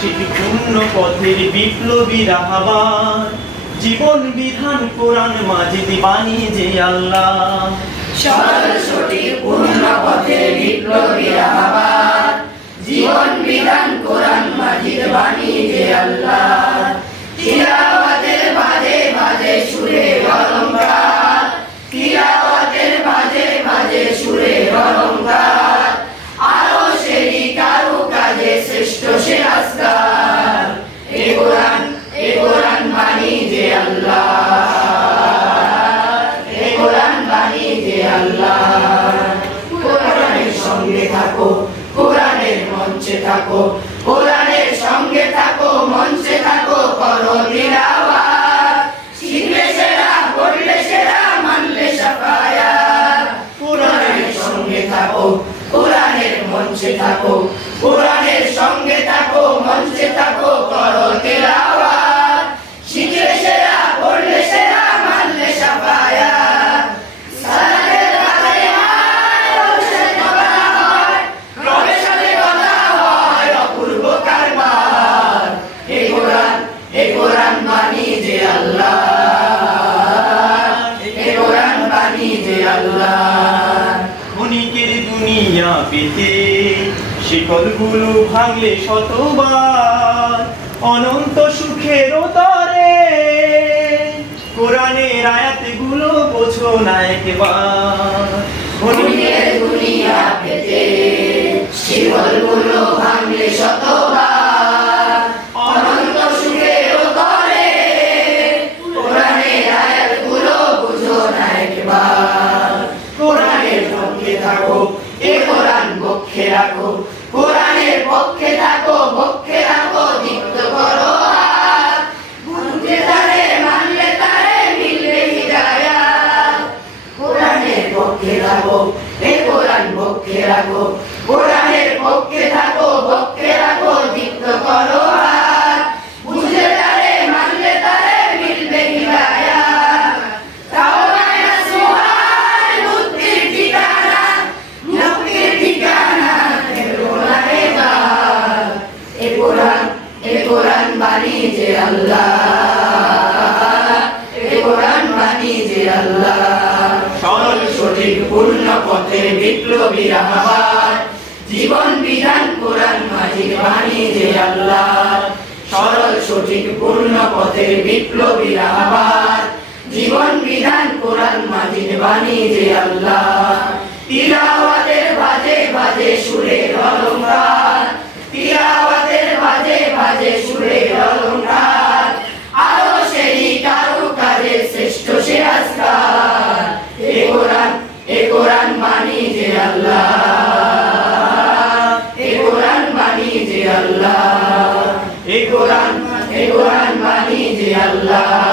সঠিক পূর্ণ পথের বিপ্লবী রাহবার, জীবন বিধান কোরআন মাজিদ বাণী যে আল্লাহ। সরল সঠিক পূর্ণ পথের বিপ্লবী রাহবার, জীবন বিধান কোরআন মাজিদ বাণী যে আল্লাহ। তিলাওয়াতের বাজে বাজে সুরে অলংকার, তিলাওয়াতের বাজে বাজে সুরে অলংকার, আরো সেরি কারু কাজে শ্রেষ্ঠ সে আসগার। এ কোরআন বাণী যে আল্লাহ, এ কোরআন বাণী যে আল্লাহ। কোরআনের সঙ্গে থাকো, কোরআনের মঞ্চে থাকো, কোরআনের সঙ্গে থাকো, মঞ্চে থাকো, করো তিলাওয়াত। শিখলে সেরা, পড়লে সেরা, মানলে শাফায়াত। কোরআনের সঙ্গে থাকো, কোরআনের মঞ্চে থাকো, কোরআনের সঙ্গে থাকো, মঞ্চে থাকো, করো তিলাওয়াত। শিখলে সেরা, পড়লে সেরা, মানলে শাফায়াত। সালাতের কাতারে হয়, রবেশাতে কথা হয়, রবেশাতে কথা হয়, অপূর্ব কারবার। এ কোরআন বাণী যে আল্লাহ, এ কোরআন বাণী যে আল্লাহ। ক্ষণিকের দুনিয়া পেতে শিকলগুলো ভাঙলে শতবার, অনন্ত সুখের তরে কোরআনের আয়াতগুলো বোঝো না একবার। ক্ষণিকের দুনিয়া পেতে শিকলগুলো ভাঙলে শতবার, অনন্ত সুখের তরে কোরআনের আয়াতগুলো বুঝো না একবার। কোরআনের পক্ষে থাকো, এ কোরআন পক্ষে রাখো, কোরআনের পক্ষে থাকো, পক্ষে রাখো, দীপ্ত করো হাত। বুঝতে তারে, মানলে তারে, মিলবে হিদায়াত। কোরআনের পক্ষে থাকো, এ কোরআন পক্ষে রাখো, কোরআনের পক্ষে থাকো, পক্ষে রাখো, দীপ্ত করো হাত। বুঝলে তারে, মানলে তারে, মিলবে হিদায়াত। তাওবায় নসুহায় মুক্তির ঠিকানা, মুক্তির ঠিকানা, ফেরো না এবার। এ কোরআন বাণী যে আল্লাহ, এ কোরআন বাণী যে আল্লাহ। সরল সঠিক পূর্ণ পথের বিপ্লবী রাহবার, জীবন বিধান কোরআন মাজিদ বাণী যে আল্লাহ। সরল সঠিক পূর্ণ পথের বিপ্লবী রাহবার, জীবন বিধান কোরআন মাজিদ বাণী যে আল্লাহ। তিলাওয়াতের বাজে বাজে সুরে অলংকার, তিলাওয়াতের বাজে বাজে সুরে অলংকার, আরো সেই কারু কাজে শ্রেষ্ঠ সে আসগার। এ কোরআন বাণী যে আল্লাহ, এ কোরআন বাণী যে আল্লাহ, এ কোরআন বাণী যে আল্লাহ।